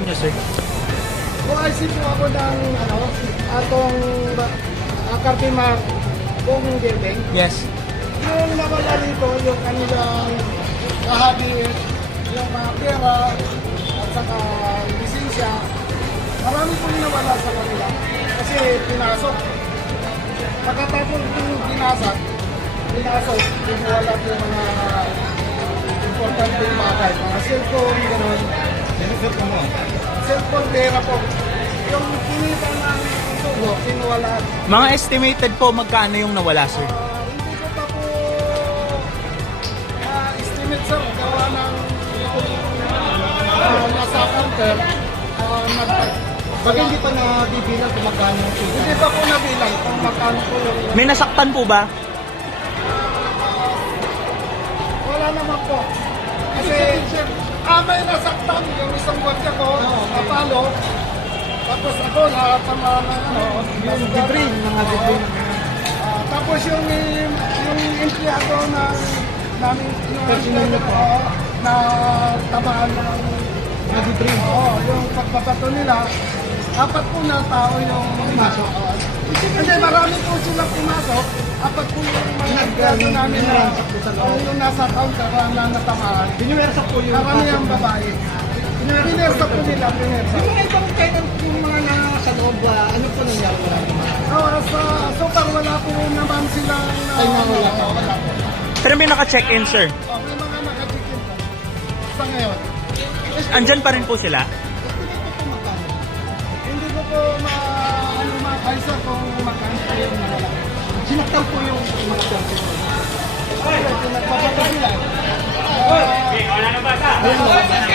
inyo, sir? OIC po ako ng ano, atong uh, Kartima kung building. Yes. Yung nawala dito, yung kanilang kahabi, yung mga pera, at saka lisensya, marami po yung nawala sa kanila. Kasi pinasok. Pagkatapos yung pinasok, pinasok, pinawala po yung mga importante yung bagay. Mga cellphone, gano'n. Cellphone mo? Cellphone, pera po. Yung kinita ng sugo, pinawala. Mga estimated po magkano yung nawala, sir? Ah, hindi ko pa po ma-estimate sir gawa ng uh, nasa counter uh, nag- Pag hindi pa nabibilang kung magkano yung kita. hindi pa po nabilang kung magkano po yung May nasaktan po ba? wala naman po kasi ah may nasaktan yung isang gwardya ko napalo tapos ako nakatama ng ano Yung debris, mga debris. Ah, tapos yung yung empleyado ng namin na oo, na tamaan ng Mga debris. Oo, yung pagbabato nila, apat po na tao yung pumasok. Kasi marami po silang pumasok, apat po yung mga empleyado namin na po yung nasa counter na natamaan. Biniwersa po yung Marami ang babae. Pinersa po nila, pinersa. Yung mga ibang tenant yung mga nasa loob, ah, ano po nangyari? Naman. Oo, sa, so far wala po naman silang na, Ay, nawala po. wala po. Pero may naka-check-in, sir. Oh, may mga nakatikin po. Sa ngayon. Andyan pa rin po sila? Sinaktan po yung mga tenant. Ay, pinagpapato sila. Ah, Ayun,